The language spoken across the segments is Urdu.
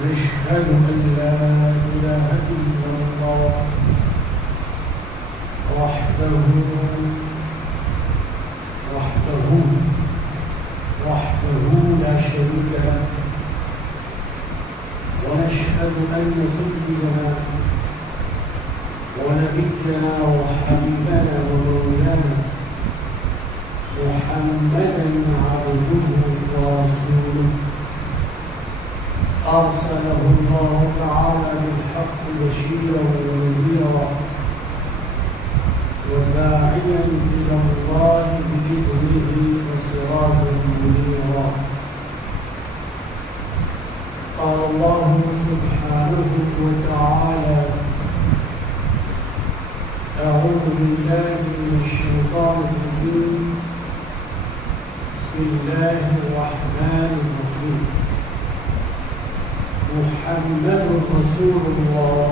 ونشهد أن لا إله إلا الله وحده لا شريك له، ونشهد أن سيدنا ونبينا وحبيبنا ومولانا محمدا عبده ورسوله أرسله الله تعالى بالحق بشيرا ونذيرا وداعيا إلى الله بإذنه وسراجا منيرا. قال الله سبحانه وتعالى: أعوذ بالله من الشيطان الرجيم، بسم الله الرحمن الرحيم. محمد رسول الله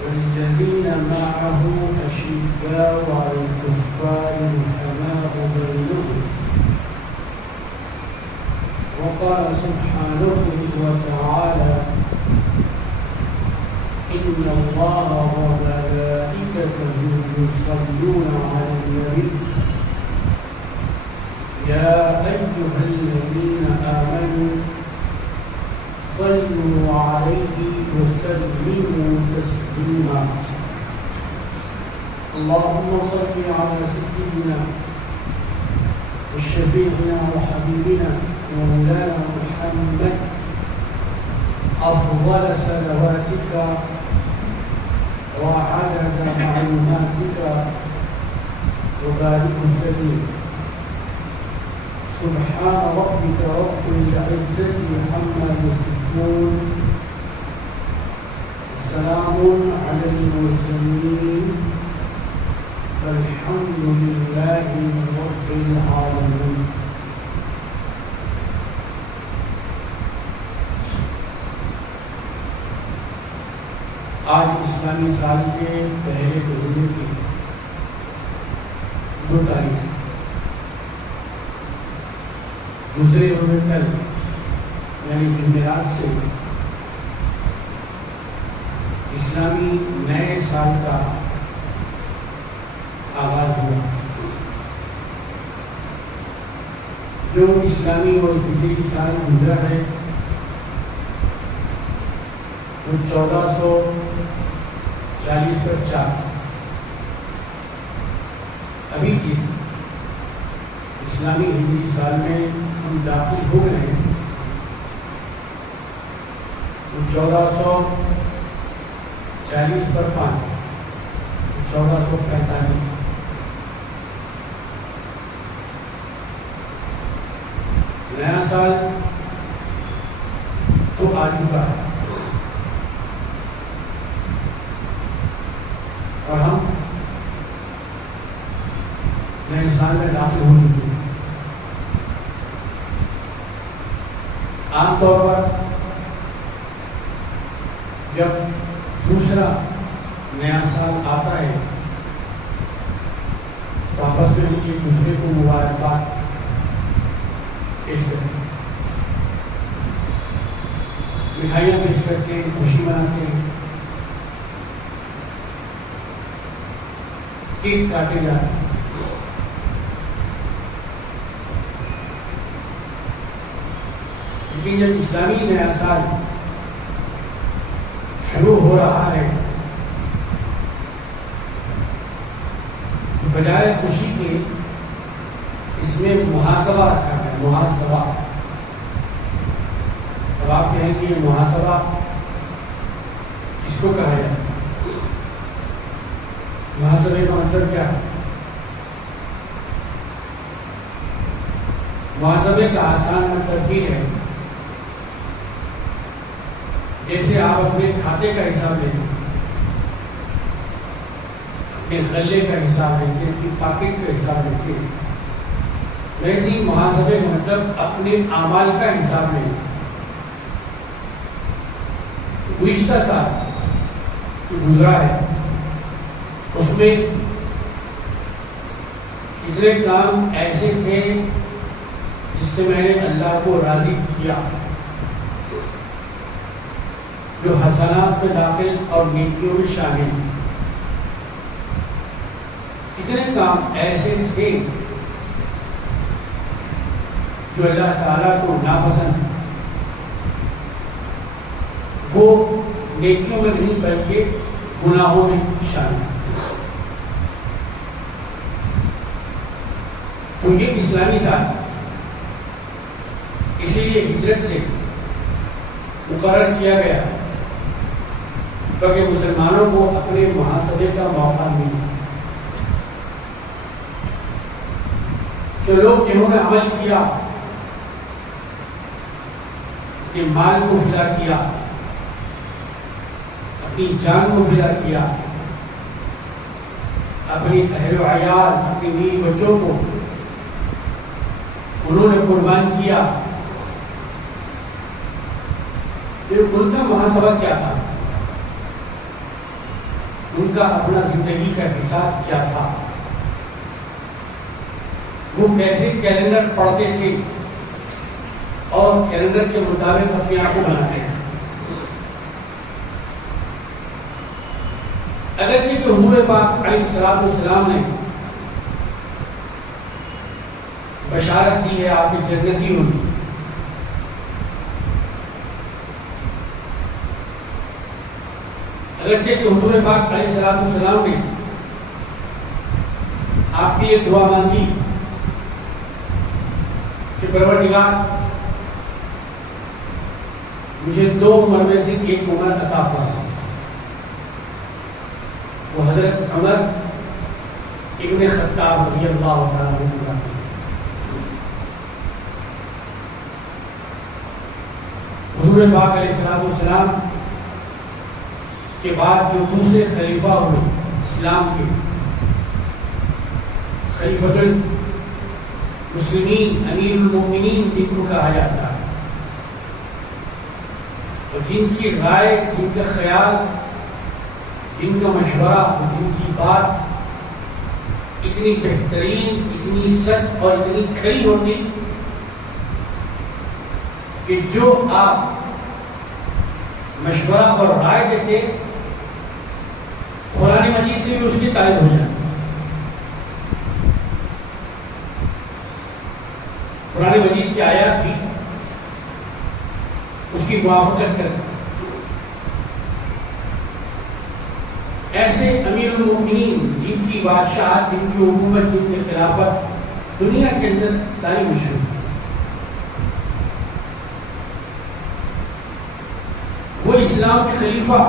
والذين معه أشداء على الكفار رحماء بينهم. وقال سبحانه وتعالى: إن الله وملائكته يصلون على النبي يا أيها الذين آمنوا صلوا عليه وسلموا تسليما. اللهم صل على سيدنا وشفيعنا وحبيبنا ومولانا محمد أفضل صلواتك وعدد معلوماتك وبارك وسلم. سبحان ربك رب العزة عما يصفون، سلام على المرسلين، والحمد لله رب العالمين. آج اسلامی سال کے پہلے مہینے کی 2 تاریخ دوسرے روز کل یعنی جمعرات سے اسلامی نئے سال کا آغاز ہوا. جو اسلامی اور ہجری سال گزرا ہے وہ 1440 پر 4 ابھی کی اسلامی ہجری سال میں ہم داخل ہو گئے ہیں. وہ 1440 پر 5 1445. نیا سال تو آ چکا ہے اور ہم نئے سال میں داخل ہو چکے ہیں. عام طور پر جب دوسرا نیا سال آتا ہے تو آپس میں ایک دوسرے کو مبارکباد پیش کرتے ہیں، مٹھائیاں پیش کرتے ہیں، خوشی مناتے ہیں، کیک کاٹے جاتے ہیں. لیکن جب اسلامی نیا سال شروع ہو رہا ہے تو بجائے خوشی کے اس میں محاسبہ رکھا ہے. محاسبہ، اب آپ کہیں گے محاسبہ کس کو کہا جائے؟ محاسبے کا مطلب کیا ہے؟ محاسبے کا آسان مطلب یہ ہے جیسے آپ اپنے کھاتے کا حساب لیتے ہیں، اپنے غلے کا حساب لیتے ہیں، اپنی پاکٹ کا حساب لیتے ہیں، ویسے ہی محاسبے کا مطلب اپنے اعمال کا حساب لیتے ہیں. گزشتہ سال جو گزرا ہے اس میں کتنے کام ایسے تھے جس سے میں نے اللہ کو راضی کیا، جو حسنات میں داخل اور نیکیوں میں شامل ہیں۔ کتنے کام ایسے تھے جو اللہ تعالیٰ کو ناپسند، وہ نیکیوں میں نہیں بلکہ گناہوں میں شامل۔ تو یہ اسلامی ذات اسی لیے ہجرت سے مقرر کیا گیا تاکہ مسلمانوں کو اپنے محاسبے کا موقع ملے۔ جو لوگ جنہوں نے عمل کیا، اپنے مال کو فدا کیا، اپنی جان کو فدا کیا، اپنی اہل و عیال، اپنی بیوی بچوں کو انہوں نے قربان کیا، پھر ان کا محاسبہ کیا تھا، ان کا اپنا زندگی کا حساب کیا تھا، وہ کیسے کیلنڈر پڑھتے تھے اور کیلنڈر کے مطابق اپنے آپ کو بناتے ہیں۔ اگرچہ کہ حضور پاک علیہ الصلوۃ والسلام نے بشارت دی ہے آپ کے جنتی ہوں، اگرچہ کہ حضور پاک علیہ الصلوۃ والسلام نے آپ کی یہ دعا مانگی کہ پروردگار مجھے 2 عمر میں سے 1 عمر عطا فرما۔ وہ حضرت عمر ابن خطاب رضی اللہ تعالیٰ عنہ۔ حضور پاک علیہ الصلوۃ والسلام کے بعد جو دوسرے خلیفہ ہوئے اسلام کے، خلیفۃ المسلمین، امیر المومنین جن کو کہا جاتا ہے، اور جن کی رائے، جن کا خیال، جن کا مشورہ، جن کی بات اتنی بہترین، اتنی سچ اور اتنی کھری ہوتی کہ جو آپ مشورہ اور رائے دیتے قرآن مجید سے بھی اس کی تائید ہو جاتی۔ قرآن مجید کی آیات بھی اس کی موافقت کرتے۔ ایسے امیر المومنین جن کی بادشاہت، جن کی حکومت، جن کی خلافت دنیا کے اندر ساری مشہور ہے، وہ اسلام کے خلیفہ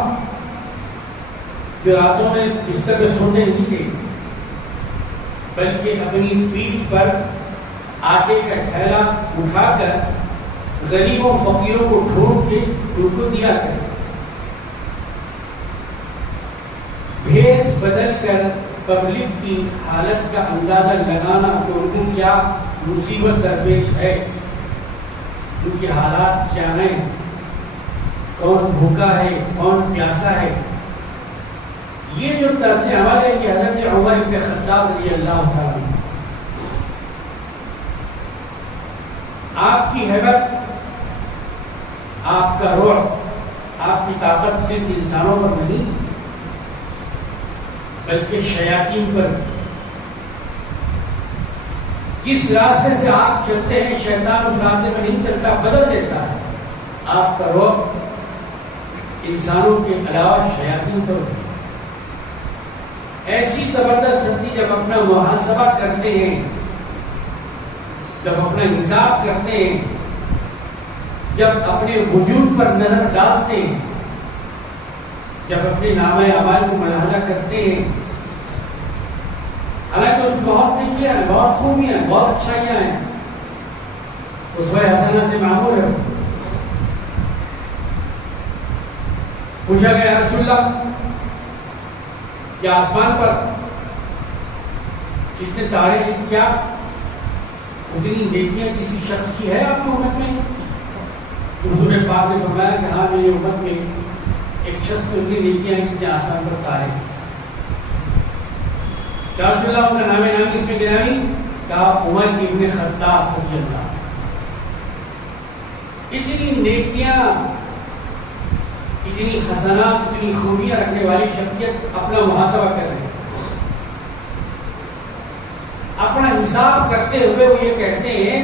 جو راتوں میں بستر میں سوتے نہیں تھے، بلکہ اپنی پیٹھ پر آٹے کا تھیلا اٹھا کر غریبوں فقیروں کو ڈھونڈ کے ان کو دیا کرتے، بھیس بدل کر پبلک کی حالت کا اندازہ لگانا کہ ان کو کیا مصیبت درپیش ہے، ان کے حالات کیا ہیں، کون بھوکا ہے، کون پیاسا ہے۔ یہ جو طرز عمل ہے کہ حضرت عمر بن خطاب رضی اللہ تعالیٰ عنہ، آپ کی ہیبت، آپ کا رعب، آپ کی طاقت صرف انسانوں پر نہیں بلکہ شیاطین پر۔ جس راستے سے آپ چلتے ہیں شیطان اس راستے میں نہیں چلتا، بدل دیتا ہے۔ آپ کا رعب انسانوں کے علاوہ شیاطین پر۔ ایسی زبردست ہستی جب اپنا محاسبہ کرتے ہیں، جب اپنا حساب کرتے ہیں، جب اپنے وجود پر نظر ڈالتے ہیں، جب اپنے نامہ اعمال کو ملاحظہ کرتے ہیں، حالانکہ اس میں بہت نیکیاں ہیں، بہت خوبیاں ہیں، بہت اچھائیاں ہیں، اسوہ حسنہ سے معمور ہے۔ پوچھا گیا رسول اللہ کیا آسمان پر جتنے تارے ہیں کیا اتنی نیکیاں کسی شخص کی ہے آپ کی امت میں؟ حضور پاک نے فرمایا کہ ہاں میری امت میں ایک شخص میں اتنی نیکیاں ہیں جتنے آسمان پر تارے ہیں۔ کیا رسول اللہ کا نام نامی اس میں گرامی؟ کہا عمر ابن خطاب رضی اللہ۔ اتنی نیکیاں، اتنی حسنات اتنی خوبیاں رکھنے والی شخصیت اپنا محاسبہ کر رہے ہیں. اپنا حساب کرتے ہوئے وہ یہ کہتے ہیں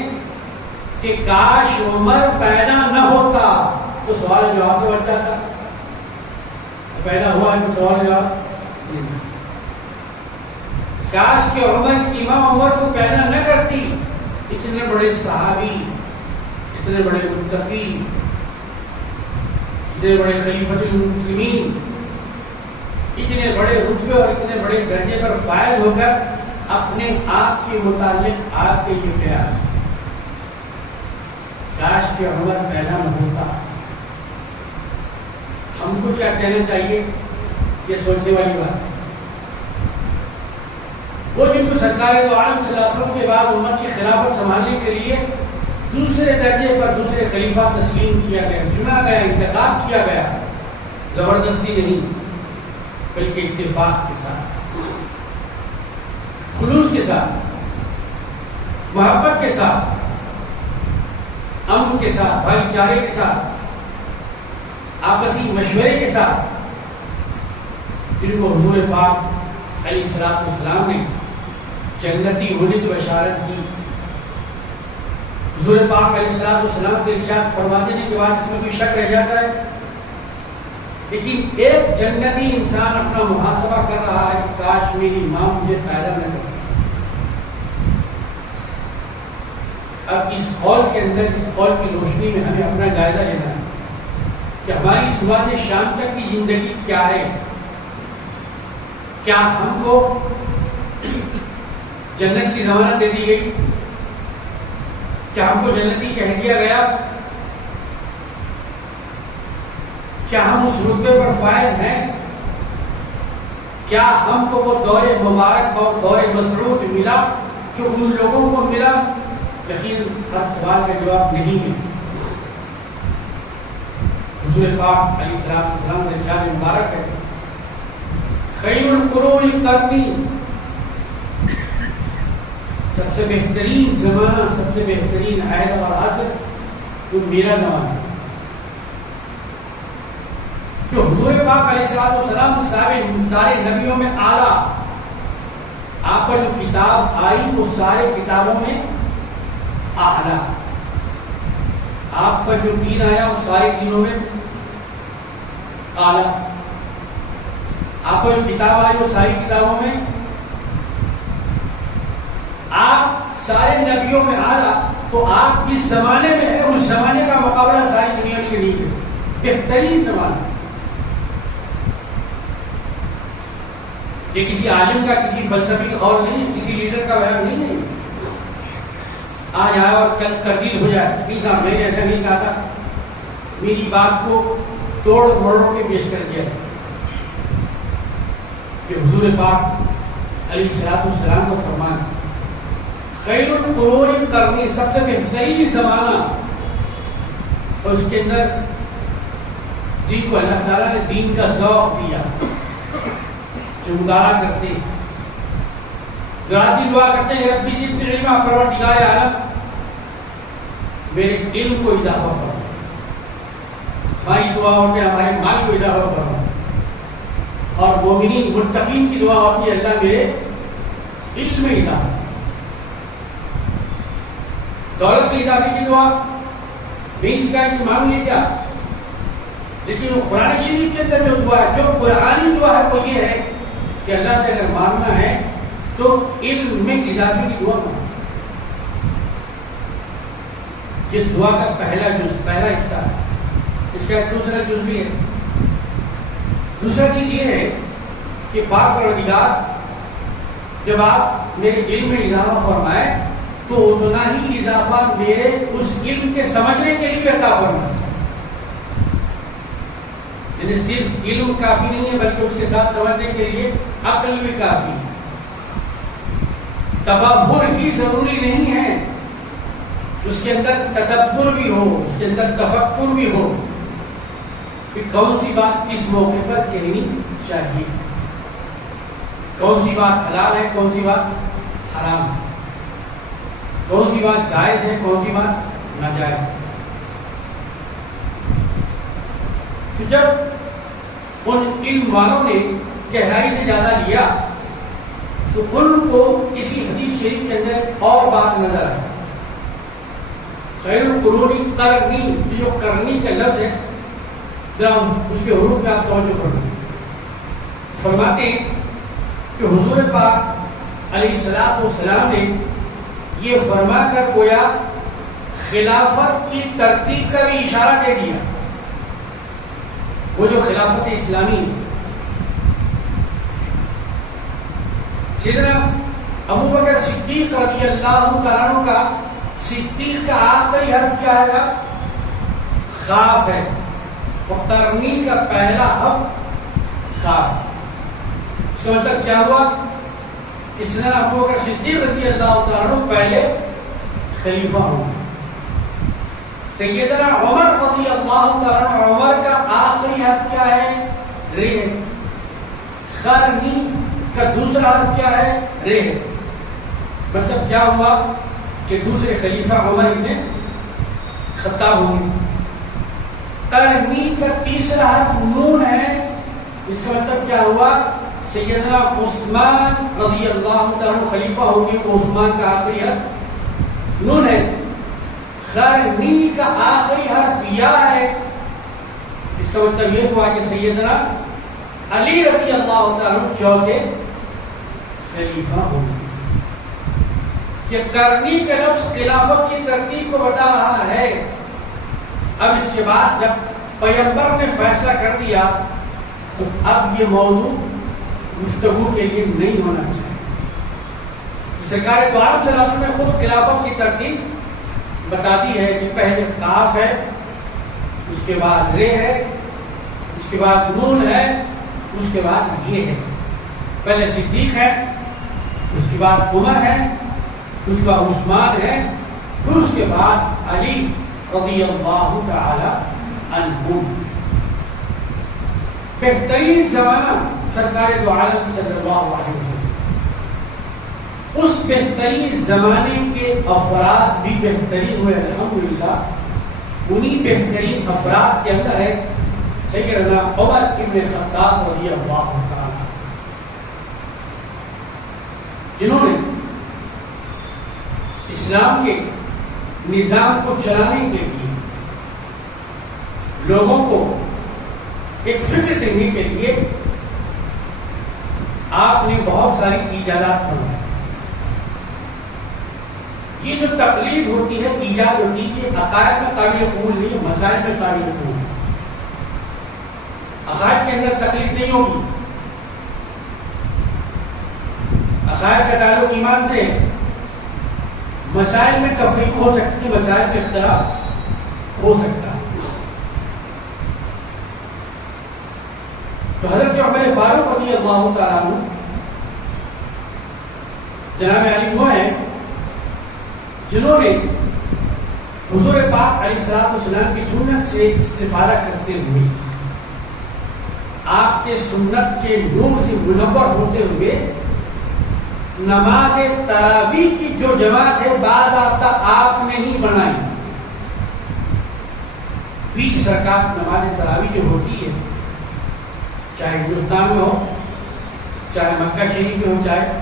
کہ کاش عمر پیدا نہ ہوتا تو سوال جواب تو بچ جاتا. پیدا ہوا ہے تو سوال جواب. کاش کہ امام عمر کو پیدا نہ کرتی. اتنے بڑے صحابی، اتنے بڑے متقی، اتنے بڑے خلیفۃ المسلمین، اتنے بڑے رتبے اور اتنے بڑے درجے پر فائز ہو کر اپنے آپ کے متعلق آپ کے یہ خیال، کاش کہ عمر پیدا نہ ہوتا. ہم کو کیا کہنا چاہیے؟ یہ سوچنے والی بات. وہ جن کو سرکار دو عالم صلی اللہ علیہ وسلم کے بعد امت کی خلافت سنبھالنے کے لیے دوسرے درجے پر دوسرے خلیفہ تسلیم کیا گیا، چنا گیا، انتخاب کیا گیا، زبردستی نہیں بلکہ اتفاق کے ساتھ، خلوص کے ساتھ، محبت کے ساتھ، امن کے ساتھ، بھائی چارے کے ساتھ، آپسی مشورے کے ساتھ، جن کو حضور پاک علیہ السلام نے جنتی ہونے کی بشارت کی. حضور پاک علیہ السلام کے ارشاد فرما دینے کے بعد اس میں کوئی شک رہ جاتا ہے. لیکن ایک جنتی انسان اپنا محاسبہ کر رہا ہے کہ کاش میری ماں مجھے پیدا نہ کرتی. اب اس قول کے اندر، اس قول کی روشنی میں ہمیں اپنا جائزہ لینا ہے کہ ہماری صبح سے شام تک کی زندگی کیا ہے. کیا ہم کو جنت کی ضمانت دے دی گئی؟ کیا ہم کو جنتی کہہ دیا گیا؟ کیا ہم اس رتبے پر فائز ہیں؟ کیا ہم کو وہ دور مبارک اور دور مسعود ملا جو ان لوگوں کو ملا؟ یقین ہر سوال کا جواب نہیں ہے. حضور پاک علیہ السلام نے ارشاد مبارک ہے، خیر القرون قرنی، سب سے بہترین زمانہ، سب سے بہترین عہد اور عصر وہ میرا زمانہ ہے. جو حضور پاک علیہ السلام سارے نبیوں میں اعلیٰ، آپ پر جو کتاب آئی وہ سارے کتابوں میں اعلیٰ، آپ پر جو دین آیا وہ سارے دینوں میں اعلیٰ، آپ پر جو کتاب آئی وہ ساری کتابوں میں، آپ سارے نبیوں میں اعلیٰ. تو آپ جس زمانے میں ہے اس زمانے کا مقابلہ ساری دنیا میں نہیں ہے. بہترین زمانہ. یہ کسی عالم کا، کسی فلسفی کا قول نہیں، کسی لیڈر کا بیان نہیں ہے. آج آیا اور کل تبدیل ہو جائے. نہیں صاحب میں نے ایسا نہیں کہا تھا، میری بات کو توڑ موڑ کے پیش کر دیا کہ حضور پاک علیہ السلام کا فرمان خیر القرون قرنی، سب سے بہترین زمانہ. اور اس کے اندر جن کو اللہ تعالیٰ نے دین کا ذوق دیا، جو مطالعہ کرتے ہیں، جو راتی دعا کرتے ہیں ربی زدنی علما، پروردگار عالم میرے علم کو اضافہ کرو. ہماری دعا ہوتی ہے ہمارے مال کو اضافہ کرو، اور مومنین متقین کی دعا ہوتی ہے اللہ میرے علم میں اضافہ. دولت کی اضافے کی دعا نہیں سکھائی کہ مانگ لے کیا، لیکن وہ قرآن شریف کے اندر جو دعا ہے، جو قرآنی دعا ہے وہ یہ ہے کہ اللہ سے اگر مانگنا ہے تو علم میں اضافے کی دعا مانگو. یہ دعا کا پہلا جز، پہلا حصہ ہے. اس کا دوسرا جز بھی ہے. دوسرا چیز یہ ہے کہ پاک پروردگار جب آپ میرے علم میں اضافہ فرمائے تو اتنا ہی اضافہ میرے اس علم کے سمجھنے کے لیے عطا فرمائے. یعنی صرف علم کافی نہیں ہے بلکہ اس کے ساتھ سمجھنے کے لیے عقل بھی کافی ہے. تببر بھی ضروری نہیں ہے، اس کے اندر تدبر بھی ہو، اس کے اندر تفکر بھی ہو کہ کون سی بات کس موقع پر کہنی چاہیے، کون سی بات حلال ہے، کون سی بات حرام ہے، کون سی بات جائز ہے، کون سی بات ناجائز ہے. تو جب ان علم والوں نے گہرائی سے زیادہ لیا تو ان کو اسی حدیث شریف کے اندر اور بات نظر آئی. خیر القرون قرنی، جو کرنی کا لفظ ہے ذرا اس کے حروف میں آپ توجہ فرمائیں. فرماتے ہیں کہ حضور پاک علیہ السلام نے یہ فرما کر گویا خلافت کی ترتیب کا بھی اشارہ دے دیا. وہ جو خلافت اسلامی سیدنا ابو بکر صدیق رضی اللہ تعالیٰ عنہ کا صدیق کا آخری حرف کیا ہے؟ خاف ہے. اور ترنی کا پہلا حرف خاف. اس کا مطلب کیا ہوا کہ سیدنا ابو بکر صدیق رضی اللہ تعالیٰ عنہ پہلے خلیفہ ہوں. سیدنا عمر رضی اللہ تعالیٰ عنہ، عمر کا آخری حرف کیا ہے؟ رے. خرنی کا دوسرا حرف کیا ہے؟ رے. مطلب کیا ہوا کہ دوسرے خلیفہ عمر ابن خطاب ہوں. ترنی کا تیسرا حرف نون ہے. اس کا مطلب کیا ہوا؟ سیدنا عثمان رضی اللہ تعالیٰ خلیفہ ہوں گے. عثمان کا آخری حرف نون ہے. خرنی کا آخری حرف یا ہے. اس کا مطلب یہ ہوا کہ سیدنا علی رضی اللہ تعالیٰ چوتھے خلیفہ ہوں. کہ کرنی کا لفظ خلافت کی ترتیب کو بتا رہا ہے. اب اس کے بعد جب پیغمبر نے فیصلہ کر دیا تو اب یہ موضوع گفتگو کے لیے نہیں ہونا چاہیے. سرکار دو عالم صلی اللہ علیہ وسلم نے خود خلافت کی ترتیب بتاتی ہے کہ پہلے کاف ہے، اس کے بعد رے ہے، اس کے بعد نون ہے، اس کے بعد یہ ہے. پہلے صدیق ہے، اس کے بعد عمر ہے، اس کے بعد عثمان ہے، پھر اس کے بعد علی رضی اللہ تعالی عنہ. بہترین زمانہ سرکار دو عالم صلی اللہ علیہ وسلم. اس بہترین زمانے کے افراد بھی بہترین ہوئے الحمدللہ. انہی بہترین افراد کے اندر ہے سیدنا عمر ابن خطاب رضی اللہ تعالی، جنہوں نے اسلام کے نظام کو چلانے کے لیے لوگوں کو ایک فکر دینے کے لیے آپ نے بہت ساری ایجادات فرمائی. یہ جو تقلید ہوتی ہے، ایجاد ہوتی ہے، یہ عقائد میں قابل قبول نہیں ہے، مسائل میں قابل قبول ہے. عقائد کے اندر تقلید نہیں ہوگی. عقائد کا تعلق ایمان سے ہے. مسائل میں تفریق ہو سکتی ہے، مسائل میں اختلاف ہو سکتا ہے. تو حضرت عمر فاروق رضی اللہ تعالیٰ عنہ جناب علی وہ ہیں جنہوں نے حضور پاک علیہ السلام کی سنت سے استفادہ کرتے ہوئے، آپ کے سنت کے نور سے منور ہوتے ہوئے، نماز تراویح کی جو جماعت ہے باضابطہ آپ نے ہی بنائی. 20 رکعت نماز تراویح جو ہوتی ہے، چاہے ہندوستان میں ہو، چاہے مکہ شریف میں ہو، چاہے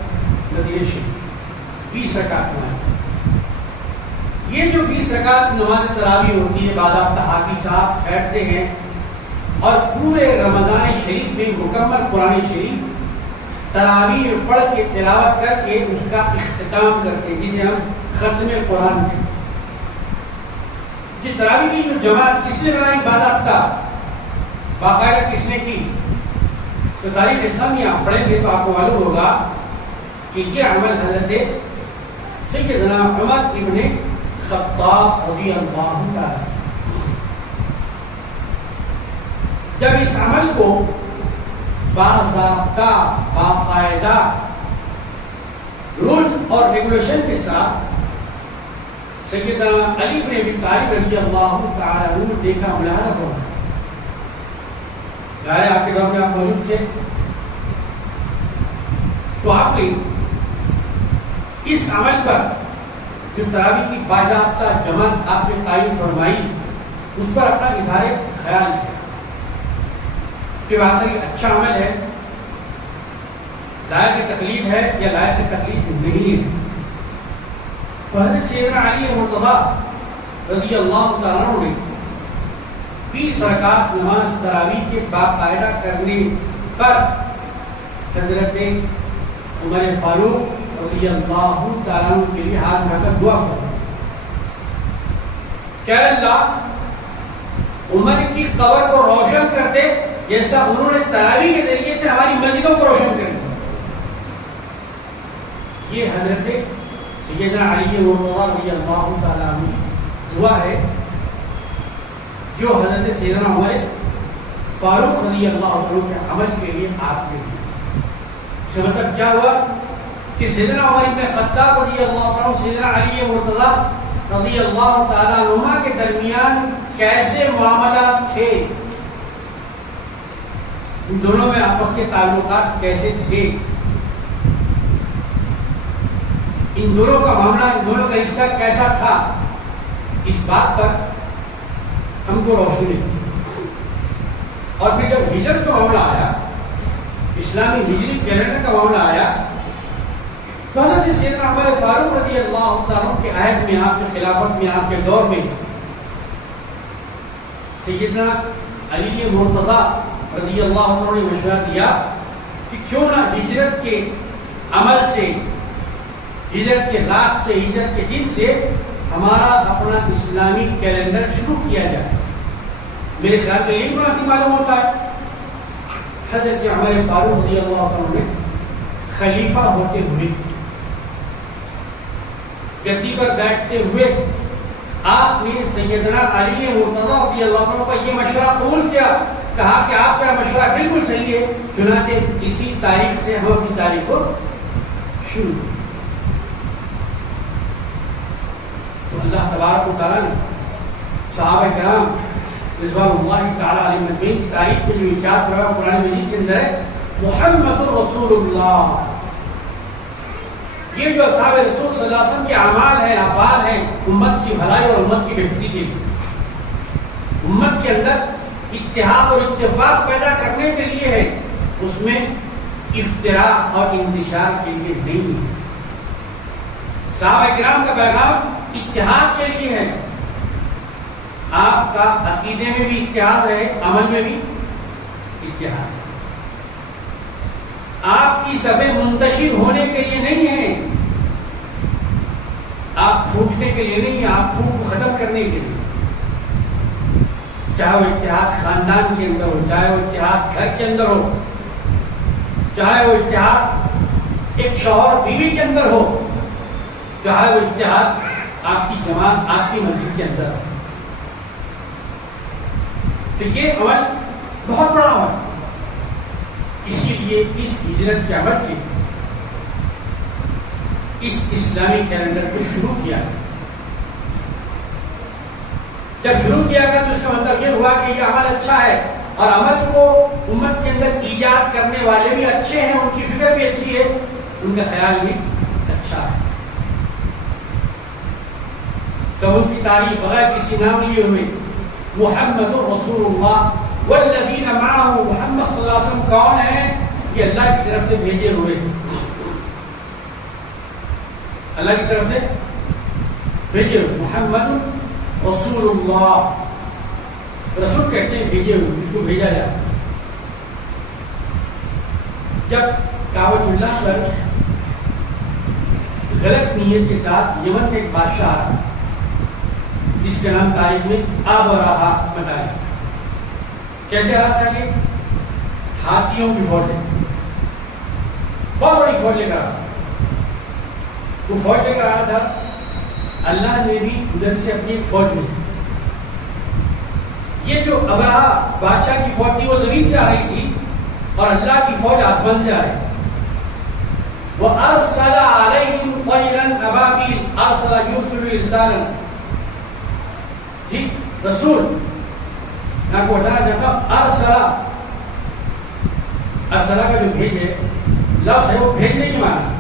مدینہ شریف، 20 رکعت نماز. یہ جو 20 رکعت نماز تراویح ہوتی ہے، باضابطہ حافظ صاحب بیٹھتے ہیں اور پورے رمضان شریف میں مکمل قرآن شریف تراویح پڑھ کے تلاوت کر کے اس کا اختتام کرتے ہیں، جسے ہم ختم قرآن کہتے ہیں. یہ تراویح کی جو جماعت کس نے بنائی، باضابطہ باقاعدہ کس نے کی؟ تو تاریخ اسلامیہ پڑھیں گے تو آپ کو معلوم ہوگا کہ یہ عمل حضرت سیدنا عمر ابن خطاب رضی اللہ تعالی. جب اس عمل کو باضابطہ باقاعدہ رولز اور ریگولیشن کے ساتھ سیدنا علی بن ابی طالب رضی اللہ تعالی عنہ نے دیکھا، ملاحظہ ہوا. ظاہر آپ کے دور میں آپ موجود تھے، تو آپ نے اس عمل پر جو تراویح کی باضابطہ جماعت آپ نے قائم فرمائی، اس پر اپنا اظہار خیال کیا. کہ واقعی اچھا عمل ہے، لائق تقلید ہے یا لائق تقلید نہیں ہے. تو حضرت سیدنا علی مرتضیٰ رضی اللہ تعالیٰ عنہ نے 20 رکعت نماز تراویح کے باقاعدہ کرنے پر حضرت عمر فاروق رضی اللہ تعالیٰ عنہ کے لیے ہاتھ اٹھا کر دعا فرمائی کہ اللہ عمر کی قبر کو روشن کر دے جیسا انہوں نے تراویح کے ذریعے سے ہماری مسجدوں کو روشن کر دیا. یہ حضرت سیدنا علی مرتضیٰ رضی اللہ تعالیٰ عنہ دعا ہے جو حضرت سیدنا عمر فاروق رضی اللہ عنہ کے عمل کے لیے آپ نے دی. اس کا مطلب کیا ہوا کہ سیدنا عمر بن خطاب رضی اللہ عنہ سیدنا علی مرتضیٰ رضی اللہ تعالیٰ عنہ کے درمیان کیسے معاملات تھے، ان دونوں میں آپس کے تعلقات کیسے تھے، ان دونوں کا معاملہ، ان دونوں کا رشتہ کیسا تھا، اس بات پر ہم کو روشنی دی. اور پھر جب ہجرت کا معاملہ آیا، اسلامی ہجری کیلنڈر کا معاملہ آیا، تو حضرت سیدنا عمر فاروق رضی اللہ تعالیٰ کے عہد میں، آپ کے خلافت میں، آپ کے دور میں سیدنا علی مرتضیٰ رضی اللہ عنہ نے مشورہ دیا کہ کیوں نہ ہجرت کے عمل سے، ہجرت کے رات سے، ہجرت کے دن سے ہمارا اپنا اسلامی کیلنڈر شروع کیا جائے. میرے خیال میں یہی مناسب معلوم ہوتا ہے. حضرت عمر فاروق رضی اللہ عنہ نے خلیفہ ہوتے ہوئے، گدی پر بیٹھتے ہوئے آپ نے سیدنا علی مرتضیٰ رضی اللہ عنہ کا یہ مشورہ قبول کیا، کہا کہ آپ کا مشورہ بالکل صحیح ہے، چنانچہ اسی تاریخ سے ہم اپنی تاریخ کو شروع کریں. تو اللہ تبارک و تعالیٰ نے صحابہ کرام رضوان اللہ تعالیٰ علیہ مجمعین کی تاریخ میں جو ارشاد فرمایا قرآن مجید کے اندر ہے محمد رسول اللہ. یہ جو اصحاب رسول صلی اللہ علیہ وسلم کے اعمال ہیں، افعال ہیں، امت کی بھلائی اور امت کی بہتری کے لیے، امت کے اندر اتحاد اور اتفاق پیدا کرنے کے لیے ہے، اس میں افتراق اور انتشار کے لیے نہیں ہے. صحابہ کرام کا پیغام اتحاد کے لیے ہے. آپ کا عقیدے میں بھی اتحاد ہے، عمل میں بھی اتحاد. آپ کی صفیں منتشر ہونے کے لیے نہیں ہیں، آپ پھوٹنے کے لیے نہیں ہیں، آپ پھوٹ کو ختم کرنے کے لیے. چاہے وہ اتحاد خاندان کے اندر ہو، چاہے وہ اتحاد گھر کے اندر ہو، چاہے وہ اتحاد ایک شوہر بیوی کے اندر ہو، چاہے وہ اتحاد آپ کی جماعت، آپ کی مسجد کے اندر ہو. تو یہ عمل بہت بڑا عمل ہے. اسی لیے اس ہجرت کے عمل سے اس اسلامی کیلنڈر کو شروع کیا. جب شروع کیا گیا تو اس کا مطلب یہ ہوا کہ یہ عمل اچھا ہے، اور عمل کو امت کے اندر ایجاد کرنے والے بھی اچھے ہیں، ان کی فکر بھی اچھی ہے، ان کا خیال بھی اچھا ہے. تو ان کی تعریف بغیر کسی نام لیے ہوئے محمد رسول اللہ والذین معہ، محمد صلی اللہ علیہ وسلم کون ہیں؟ یہ اللہ کی طرف سے بھیجے ہوئے، اللہ کی طرف سے بھیجے ہوئے. محمد رسول اللہ، رسول کہتے ہیں بھیجے ہوئے، جس کو بھیجا جائے. جب کعبۃ اللہ پر غلط نیت کے ساتھ یمن کے ایک بادشاہ آ رہا جس کا نام تاریخ میں آبرہا بتایا. کیسے آ رہا تھا؟ کہ ہاتھیوں کی فوج ہے، بہت بڑی فوج لے کر آ رہا. وہ فوج لے کر آ رہا تھا، اللہ نے بھی ادھر سے اپنی ایک فوج میں. یہ جو ابرہا بادشاہ کی فوج تھی وہ زمین سے آ رہی تھی، اور اللہ کی فوج آسمان سے آ رہی. وَأَرْسَلَ عَلَيْهِمْ طَيْرًا أَبَابِيلَ أَرْسَلَ يُرْسِلُ إِرْسَالًا. جی رسول میں آپ کو بتانا چاہتا ہوں، ارسلہ کا جو بھیج ہے لفظ ہے وہ بھیجنے کی معنی.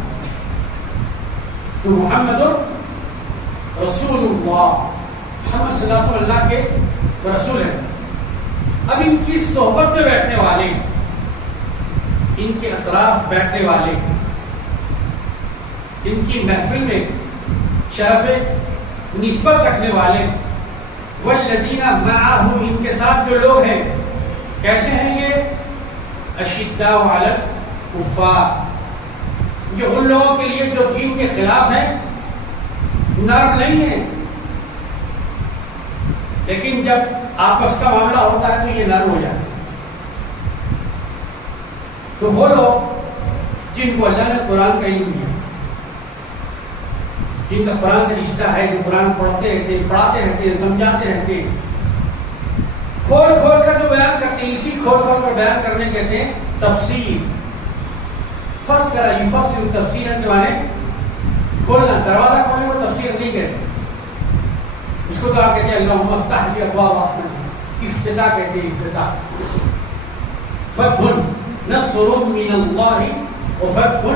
تو محمد رسول اللہ، محمد صلی اللہ علیہ وسلم اللہ کے رسول ہیں. اب ان کی صحبت میں بیٹھنے والے، ان کے اطراف بیٹھنے والے، ان کی محفل میں شرف نسبت رکھنے والے، والذین معہ، ان کے ساتھ جو لوگ ہیں کیسے ہیں یہ؟ اشداء علی الکفار، یہ ان لوگوں کے لیے جو دین کے خلاف ہیں، نرم نہیں ہیں، لیکن جب آپس کا معاملہ ہوتا ہے تو یہ نرم ہو جاتا ہے۔ تو وہ لوگ جن کو اللہ نے قرآن کا علم دیا، جن کا قرآن سے رشتہ ہے، جو قرآن پڑھتے رہتے ہیں، پڑھاتے رہتے ہیں، سمجھاتے رہتے ہیں، کھول کھول کر جو بیان کرتے ہیں، اسی کھول کھول کر بیان کرنے کہتے ہیں تفسیر۔ فسر یفسر تفسیر کے معنی کھولنا، دروازہ کھولنے کو تفسیر نہیں کہتے، اس کو تو آپ کہتے ہیں اللہم افتح لی ابواب رحمتک، افتتاح کہتے ہیں، افتتاح۔ فتح نصر من اللہ وفتح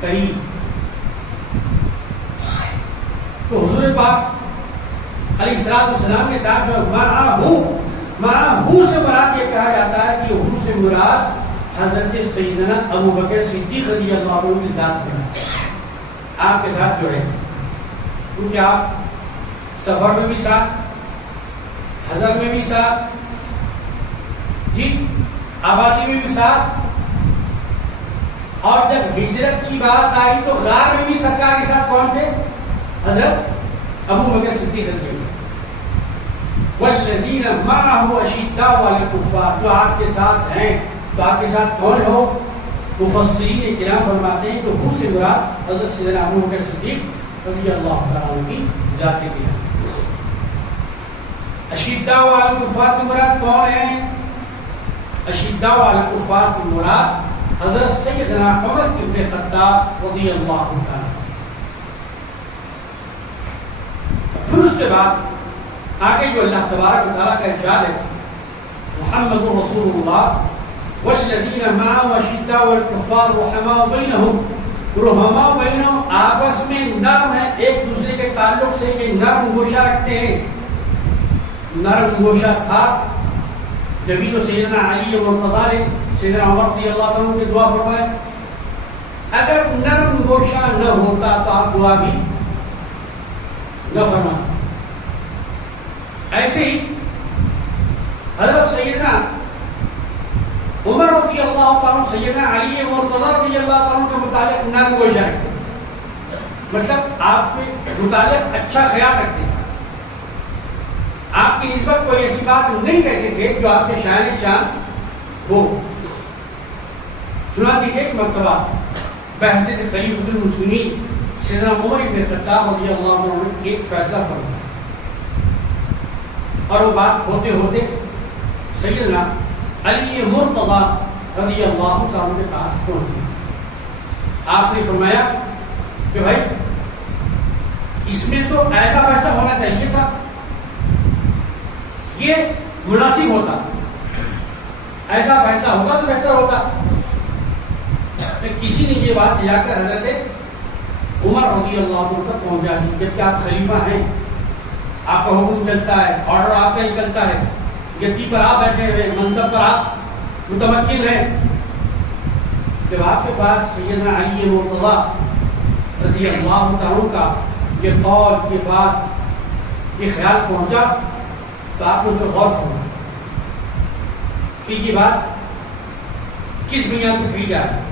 قریب۔ تو حضور پاک علیہ السلام کے ساتھ جو معاہو سے مراد یہ کہا جاتا ہے کہ حضور سے مراد حضرت سیدنا ابو بکر صدیق رضی اللہ عنہ کی ذات میں آپ کے ساتھ جڑے، کیونکہ آپ سفر میں بھی ساتھ، حضر میں بھی ساتھ، جی آبادی میں بھی ساتھ، اور جب ہجرت کی بات آئی تو غار میں بھی سرکار کے ساتھ کون تھے؟ حضرت ابو بکر صدیق رضی اللہ عنہ۔ والذین معہ اشداء علی الکفار، جو آپ کے ساتھ ہیں تو آپ کے ساتھ کون ہو؟ مفسرین کرام فرماتے ہیں تو وہ سے مراد حضرت سیدنا ابو بکر صدیق رضی اللہ عنہ کی ذات کی۔ اشداء علی الکفار سے مراد کون ہیں؟ اشداء علی الکفار کی مراد حضرت سیدنا عمر بن خطاب رضی اللہ عنہ۔ پھر اس کے بعد آگے جو اللہ تبارک و تعالیٰ کا ارشاد ہے، محمد رسول اللہ والذین معہ اشداء علی الکفار رحماء بینہم، رحماء بینہم آپس میں نرم ہے، ایک دوسرے کے تعلق سے یہ نرم گوشہ رکھتے ہیں۔ نرم گوشہ تھا جبھی تو سیدنا علی مرتضی نے سیدنا عمر رضی اللہ عنہ کی دعا فرمائے، اگر نرم گوشہ نہ ہوتا تو آپ دعا بھی نہ فرماتے۔ ایسے ہی حضرت سیدنا عمر رضی اللہ عنہ سیدنا علی مرتضی رضی اللہ عنہ کے متعلق نرم گوشہ رکھتے، مطلب آپ کے متعلق اچھا خیال رکھتے، آپ کی نسبت کوئی ایسی بات نہیں کہتے تھے جو آپ کے شان شان ہو۔ چنانچہ ایک مرتبہ بحثیت خلیفۃ المسلمین سیدنا عمر بن خطاب رضی اللہ عنہ نے ایک فیصلہ فرمایا، اور وہ بات ہوتے ہوتے سیدنا علی مرتضی رضی اللہ عنہ کے پاس پہنچی۔ آپ نے فرمایا کہ بھائی اس میں تو ایسا فیصلہ ہونا چاہیے تھا، یہ مناسب ہوتا، ایسا فیصلہ ہوتا تو بہتر ہوتا۔ کہ کسی نے یہ بات جا کر حضرت عمر رضی اللہ عنہ تک پہنچا دی، جبکہ آپ خلیفہ ہیں، آپ کا حکم چلتا ہے، آرڈر آپ کا نکلتا ہے، گدی پر آپ بیٹھے ہوئے، منصب پر آپ متمکن ہیں۔ جب آپ کے پاس سیدنا علی مرتضی رضی اللہ عنہ کا یہ قول، یہ بات، یہ خیال پہنچا تو آپ نے اس پر غور فرمایا کہ یہ بات کس بنیاد پر کی جائے؟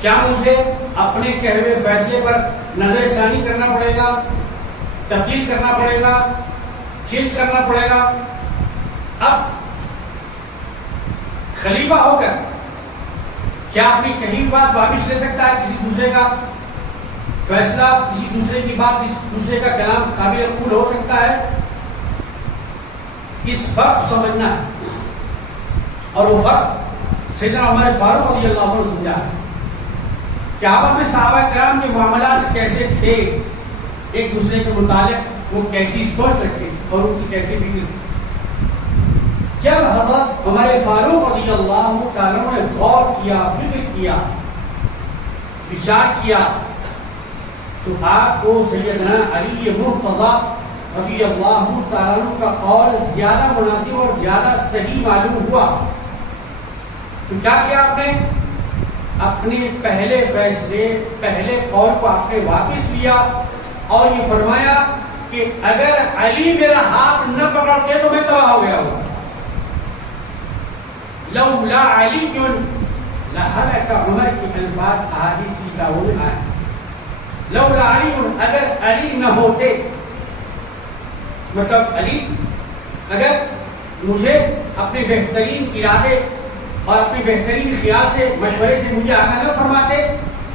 کیا مجھے اپنے کہے ہوئے فیصلے پر نظر ثانی کرنا پڑے گا، تبدیل کرنا پڑے گا، چینج کرنا پڑے گا؟ اب خلیفہ ہو کر کیا اپنی کہیں بات واپس لے سکتا ہے کسی دوسرے کا فیصلہ، کسی دوسرے کی بات، کسی دوسرے کا کلام قابل قبول ہو سکتا ہے؟ اس فرق کو سمجھنا ہے، اور وہ فرق سیدنا عمر فاروق رضی اللہ عنہ سمجھا ہے کہ آپس میں صحابہ کرام کے معاملات کیسے تھے، ایک دوسرے کے متعلق وہ کیسی سوچ رکھتے تھے اور ان کی کیسی فکر تھی۔ جب حضرت عمر فاروق رضی اللہ تعالیٰ نے غور کیا، فکر کیا، وچار کیا، تو آپ کو سیدنا علی مرتضی رضی اللہ تعالیٰ عنہ کا قول زیادہ مناسب اور زیادہ صحیح معلوم ہوا. تو کیا کیا آپ نے؟ اپنے پہلے فیصلے، پہلے قول کو آپ نے واپس لیا اور یہ فرمایا کہ اگر علی میرا ہاتھ نہ پکڑتے تو میں تباہ ہو گیا ہوں. لولا علی لہلک عمر کی الفاظ احادیث کی کتابوں میں آئے. لولا علی، اگر علی نہ ہوتے، مطلب علی اگر مجھے اپنے بہترین ارادے اور اپنی بہترین خیال سے، مشورے سے مجھے آگاہ نہ فرماتے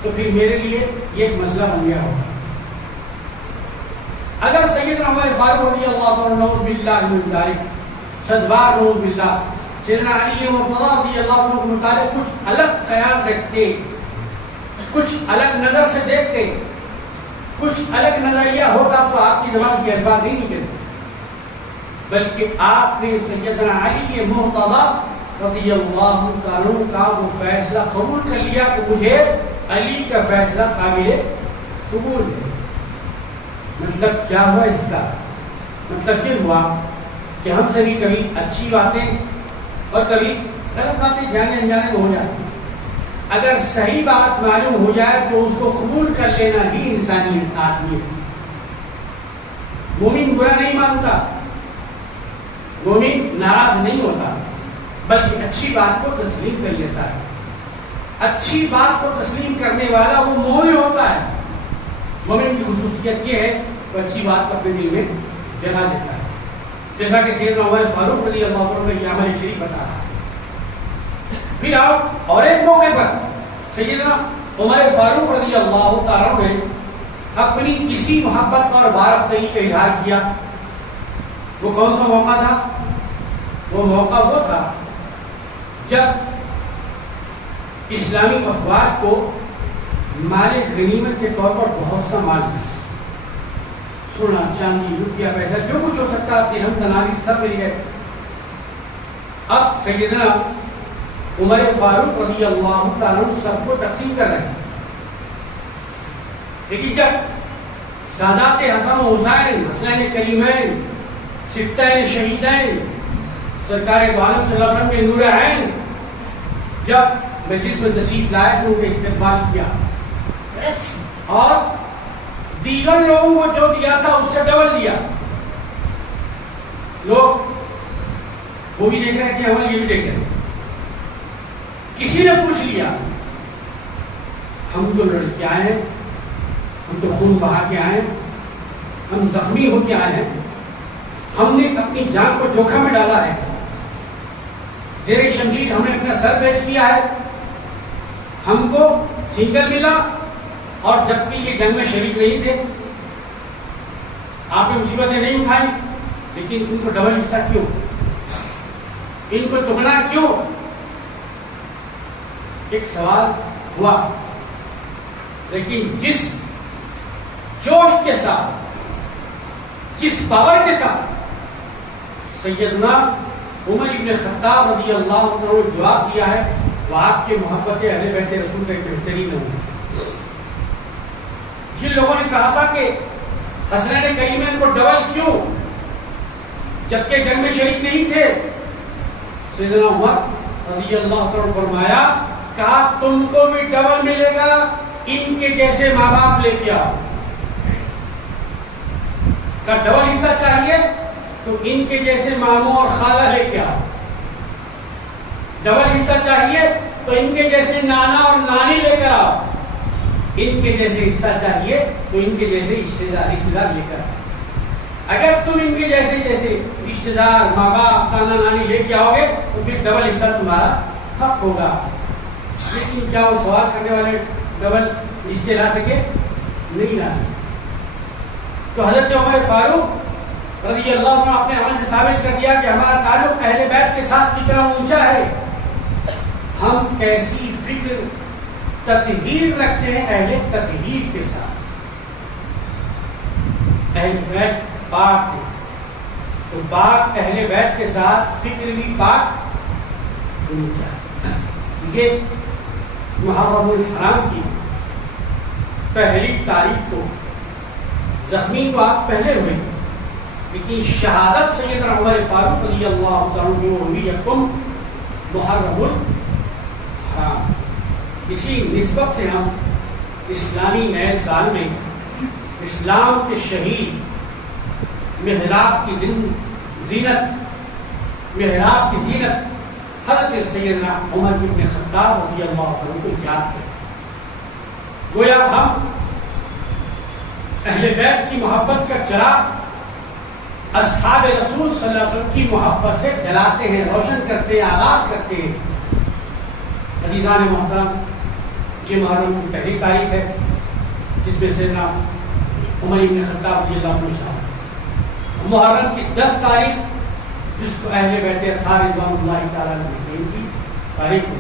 تو پھر میرے لیے یہ ایک مسئلہ بن گیا ہوگا. اگر سیدنا عمر فاروق رضی اللہ عنہ نعوذ باللہ من ذلک، صدبار نعوذ باللہ، سیدنا علی مرتضیٰ رضی اللہ عنہ کے متعلق کچھ الگ خیال رکھتے، کچھ الگ نظر سے دیکھتے، کچھ الگ نظریہ ہوتا تو آپ کی زبان کے الفاظ نہیں نکلتے، بلکہ آپ نے سیدنا علی مرتضیٰ رضی اللہ تعالیٰ کا وہ فیصلہ قبول کر لیا کہ مجھے علی کا فیصلہ قابل قبول ہے. مطلب کیا ہوا اس کا؟ مطلب یہ ہوا کہ ہم سے بھی کبھی اچھی باتیں اور کبھی غلط باتیں جانے انجانے میں ہو جاتی ہیں. اگر صحیح بات معلوم ہو جائے تو اس کو قبول کر لینا ہی انسانیت، آدمیت. مومن برا نہیں مانتا، مومن ناراض نہیں ہوتا، بلکہ اچھی بات کو تسلیم کر لیتا ہے. اچھی بات کو تسلیم کرنے والا وہ مومن ہوتا ہے. مومن کی خصوصیت یہ ہے وہ اچھی بات کو اپنے دل میں جگہ دیتا ہے، جیسا کہ سیدنا عمر فاروق رضی اللہ عنہ کا یہ عمل شریف بتا رہا ہے. پھر آپ اور ایک موقع پر سیدنا عمر فاروق رضی اللہ تعالیٰ نے اپنی کسی محبت اور وارفتگی کا اظہار کیا. وہ کون سا موقع تھا؟ وہ موقع وہ تھا جب اسلامی افواج کو مال غنیمت کے طور پر بہت سا مال تھا، سونا چاندی روپیہ پیسہ جو کچھ ہو سکتا، درہم دینار سب مل گئے. اب سیدنا عمر فاروق رضی اللہ تعالیٰ سب کو تقسیم کر رہے ہیں. لیکن جب سادات حسن و حسین، حسنین کریمین، سبتین شہیدین، سرکار دو عالم صلی اللہ علیہ وسلم کے نور عین جب مجلس میں تشریف لائے تو ان کا استقبال کیا اور دیگر لوگوں کو جو دیا تھا اس سے ڈبل دیا. لوگ وہ بھی دیکھ رہے ہیں کہ عمل یہ بھی دیکھ رہے ہیں. کسی نے پوچھ لیا ہم تو لڑ کے آئے ہیں، ہم تو خون بہا کے آئے ہیں، ہم زخمی ہو کے آئے ہیں، ہم نے اپنی جان کو جوکھم میں ڈالا ہے، زیر شمشیر ہم نے اپنا سر پیش کیا ہے، ہم کو سنگل ملا اور جبکہ یہ جنگ میں شریک نہیں تھے، آپ نے مصیبتیں نہیں اٹھائی، لیکن ان کو ڈبل حصہ کیوں، ان کو ٹکڑا کیوں؟ ایک سوال ہوا. لیکن جس جوش کے ساتھ، جس پاور کے ساتھ سیدنا عمر ابن خطاب رضی اللہ عنہ نے جواب دیا ہے وہ آپ کے محبت اہل بیت رسول کا ایک بہترین نمونہ. جن لوگوں نے کہا تھا کہ حسنین کریمین کو ڈبل کیوں جبکہ جنگ میں شریک نہیں تھے، سیدنا عمر رضی اللہ عنہ نے فرمایا کہا تم کو بھی ڈبل ملے گا، ان کے جیسے ماں باپ لے کے آؤ. کا ڈبل حصہ چاہیے تو ان کے جیسے ماموں اور خالہ لے کے آؤ. ڈبل حصہ چاہیے تو ان کے جیسے نانا اور نانی لے کر آؤ. ان کے جیسے حصہ چاہیے تو ان کے جیسے رشتے دار لے کر آؤ. اگر تم ان کے جیسے رشتے دار، ماں باپ، نانا نانی لے کے آؤ گے تو پھر ڈبل حصہ تمہارا حق ہوگا. لیکن کیا وہ سوال کرنے والے ڈبل رشتے لا سکے؟ نہیں لا سکے. تو حضرت عمر فاروق رضی اللہ عنہ اپنے عمل سے ثابت کر دیا کہ ہمارا تعلق اہل بیت کے ساتھ کتنا اونچا ہے. ہم کیسی فکر تطہیر رکھتے ہیں اہل تطہیر کے ساتھ. اہل بیت پاک ہے تو پاک اہل بیت کے ساتھ فکر بھی پاک ہونی چاہیے. یہ محرم الحرام کی پہلی تاریخ کو زخمی تو آپ پہلے ہوئے لیکن شہادت سیدنا عمر فاروق رضی اللہ تعالیٰ عنہ ہوئی یکم محرم الحرام. اسی نسبت سے ہم اسلامی نئے سال میں اسلام کے شہید محراب کی زینت حضرت سیدنا عمر بن خطاب رضی اللہ عنہ کو یاد کریں. گویا ہم اہل بیت کی محبت کا چراغ اصحاب رسول صلی اللہ علیہ وسلم کی محبت سے جلاتے ہیں، روشن کرتے ہیں، آغاز کرتے ہیں. عزیزان محترم، یہ محرم کی پہلی تاریخ ہے جس میں سیدنا عمر بن خطاب رضی اللہ عنہ شامل. محرم کی 10 تاریخ جس کو اہل بیت اطہار رضوان اللہ تعالیٰ عنہ کی تاریخ ہے.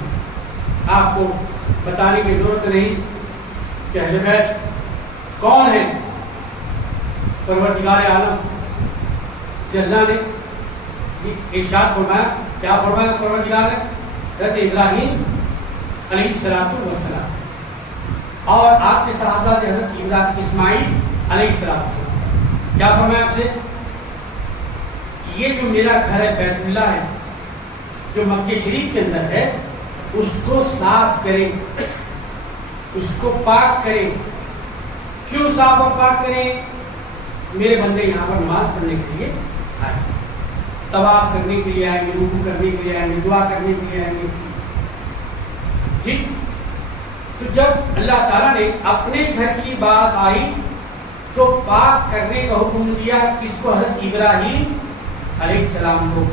آپ کو بتانے کی ضرورت نہیں کہ اہل بیت کون ہیں. پروردگار عالم سے اللہ نے ارشاد فرمایا. کیا فرمایا پروردگار نے؟ حضرت ابراہیم علیہ السلام اور آپ کے صحابہ حضرت اسماعیل علیہ السلام. کیا فرمایا آپ سے؟ یہ جو میرا گھر ہے بیت اللہ ہے جو مکہ شریف کے اندر ہے، اس کو صاف کریں، اس کو پاک کریں. کیوں صاف اور پاک کریں؟ میرے بندے یہاں پر نماز پڑھنے کے لیے آئے، طواف کرنے کے لیے آئیں گے، رکوع کرنے کے لیے آئیں گے، دعا کرنے کے لیے آئیں گے. ٹھیک. تو جب اللہ تعالیٰ نے اپنے گھر کی بات آئی تو پاک کرنے کا حکم دیا کس کو؟ حضرت ابراہیم علیہ السلام کو.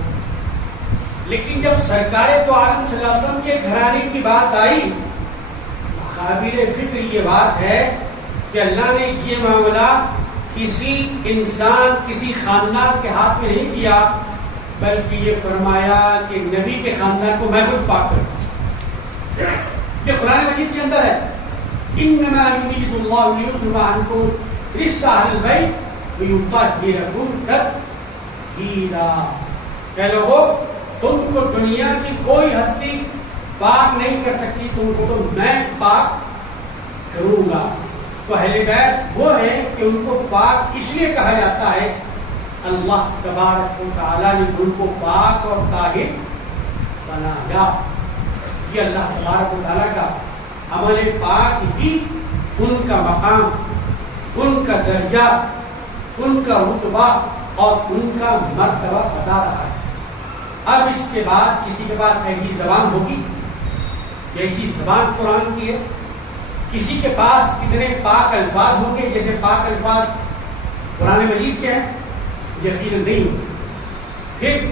لیکن جب سرکار تو عالم صلی اللہ علیہ وسلم کے گھرانے کی بات آئی، قابل فکر یہ بات ہے کہ اللہ نے یہ معاملہ کسی انسان، کسی خاندان کے ہاتھ میں نہیں دیا، بلکہ یہ فرمایا کہ نبی کے خاندان کو میں خود پاک کروں. یہ قرآن مجید کے اندر ہے. انما یرید اللہ لیذهب عنکم رجس اہل البیت ویطہرکم تطہیرا. کہ لوگوں، تم کو دنیا کی کوئی ہستی پاک نہیں کر سکتی، تم کو تو میں پاک کروں گا. تو اہل بیت وہ ہے کہ ان کو پاک اس لیے کہا جاتا ہے اللہ تبارک و تعالیٰ نے ان کو پاک اور طاہر بنایا. یہ اللہ تبارک و تعالیٰ کا عمل پاک ہی ان کا مقام، ان کا درجہ، ان کا رتبہ اور ان کا مرتبہ بتا رہا ہے. اب اس کے بعد کسی کے پاس ایسی زبان ہوگی، جیسی زبان قرآن کی ہے، کسی کے پاس اتنے پاک الفاظ ہوں گے جیسے پاک الفاظ قرآن مجید کے ہیں؟ یقیناً نہیں ہوگی. پھر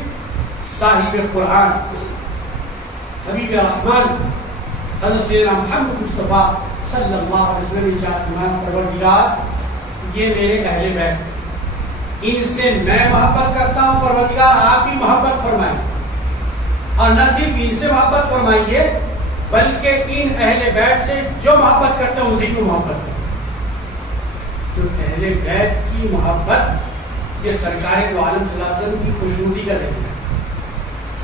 صاحب قرآن حبیب رحمان حضرت سیدنا محمد مصطفیٰ صلی اللہ علیہ وسلم ارشاد فرمایا پروردگار یہ میرے اہل بیت، ان سے میں محبت کرتا ہوں، پروردگار آپ بھی محبت فرمائیں. اور نہ صرف ان سے محبت فرمائیے بلکہ ان اہل بیت سے جو محبت کرتے ہیں ان سے بھی محبت کریں. جو اہل بیت کی محبت یہ سرکار دو عالم صلی اللہ علیہ وسلم کی خوشنودی کا ذریعہ ہے.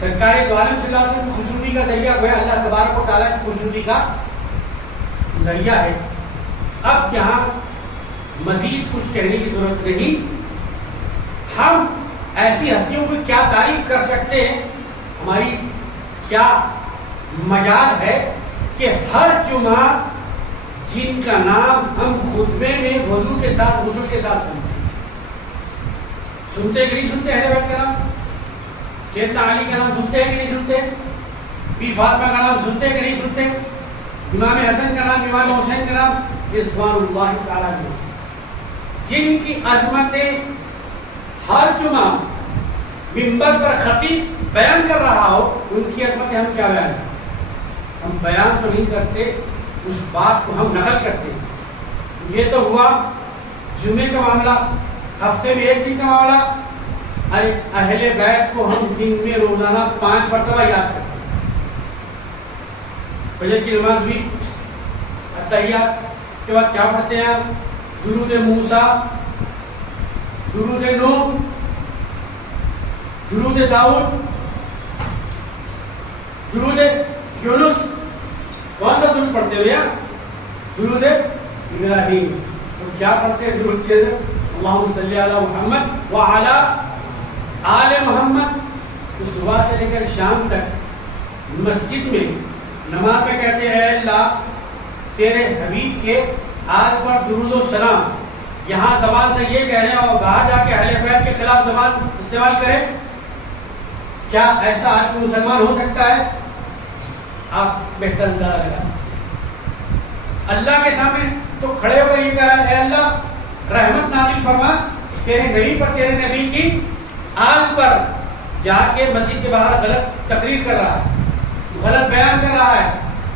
سرکار دو عالم صلی اللہ علیہ وسلم کی خوشنودی کا ذریعہ وہ اللہ تبارک و تعالیٰ کی خوشنودی کا ذریعہ ہے. اب یہاں مزید کچھ کہنے کی ضرورت نہیں. ہم ایسی ہستیوں کو کیا تعریف کر سکتے ہیں، ہماری کیا مجال ہے کہ ہر جمعہ جن کا نام ہم خطبے میں وضو کے ساتھ غسل کے ساتھ سنتے کہ نہیں سنتے؟ اہل بیت کا نام، سیدنا علی کا نام سنتے ہیں کہ نہیں سنتے؟ بی فاطمہ کا نام سنتے کہ نہیں سنتے؟ امام حسن کا نام، امام حسین کا نام، رضوان اللہ تعالیٰ عنہ، جن کی عظمتیں ہر جمعہ منبر پر خطیب بیان کر رہا ہو، ان کی عظمتیں ہم کیا بیان کرتے؟ ہم بیان تو نہیں کرتے، اس بات کو ہم نقل کرتے ہیں. یہ تو ہوا جمعے کا معاملہ، ہفتے میں ایک دن کا معاملہ. اہل بیت کو ہم دن میں روزانہ 5 مرتبہ یاد کرتے ہیں. فجر کی نماز بھی تحیات کے بعد کیا پڑھتے ہیں؟ درود موسیٰ، درود نوح، درود داؤد، درود یونس. کون سا درود پڑھتے ہوئے؟ درود ابراہیم. تو کیا پڑھتے ہیں؟ درود کے اللہم صلی علی محمد وعلی آل محمد. تو صبح سے لے کر شام تک مسجد میں نماز میں کہتے ہیں اے اللہ تیرے حبیب کے آل پر درود و سلام. یہاں زبان سے یہ کہہ رہے ہیں اور باہر جا کے اہل بیت کے خلاف زبان استعمال کریں. کیا ایسا آدمی مسلمان ہو سکتا ہے؟ آپ بہتر اندازہ لگا سکتے. اللہ کے سامنے تو کھڑے ہو کر یہ کہا اے اللہ رحمت نازل فرما تیرے نبی پر, تیرے نبی کی آل پر. جا کے مسجد کے باہر غلط تقریر کر رہا ہے, غلط بیان کر رہا ہے.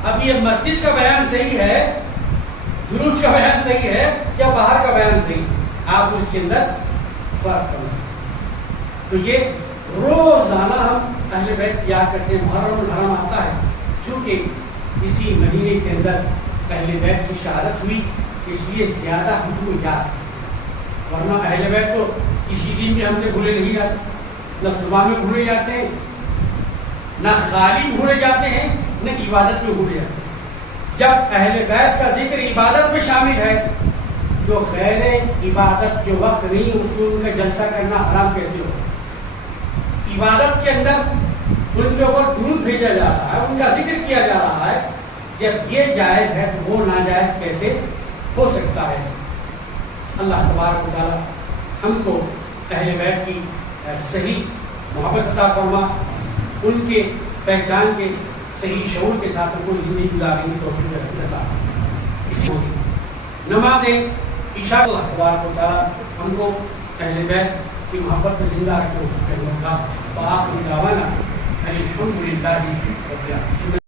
اب یہ مسجد کا بیان صحیح ہے, درود کا بیان صحیح ہے یا باہر کا بیان صحیح؟ آپ اس کے اندر فرق کرنا. تو یہ روزانہ ہم اہل بیت یاد کرتے ہیں. محرم الحرام آتا ہے چونکہ اسی مہینے کے اندر اہل بیت کی شہادت ہوئی, اس لیے زیادہ ہم کو یاد. ورنہ اہل بیت تو کسی دن بھی ہم سے بھولے نہیں جاتے, نہ صبح میں بھولے جاتے ہیں, نہ خالی بھولے جاتے ہیں, نہ عبادت میں بھولے جاتے ہیں. جب اہل بیت کا ذکر عبادت میں شامل ہے تو غیر عبادت جو وقت نہیں اس میں ان کا جلسہ کرنا حرام کیسے ہو؟ عبادت کے اندر ان کے اوپر درود بھیجا جا رہا ہے, ان کا ذکر کیا جا رہا ہے. جب یہ جائز ہے تو وہ ناجائز کیسے ہو سکتا ہے؟ اللہ تبارک و تعالی ہم کو اہل بیت کی صحیح محبت عطا فرما, ان کے پہچان کے صحیح شعور کے ساتھ ہم کو زندگی گزارنے کی توفیق عطا. اسی نماز عشاء اللہ تبارک و تعالی ہم کو اہل بیت کی محبت میں زندہ رکھنے کا. وآخر دعوانا الحمد للہ رب العالمین.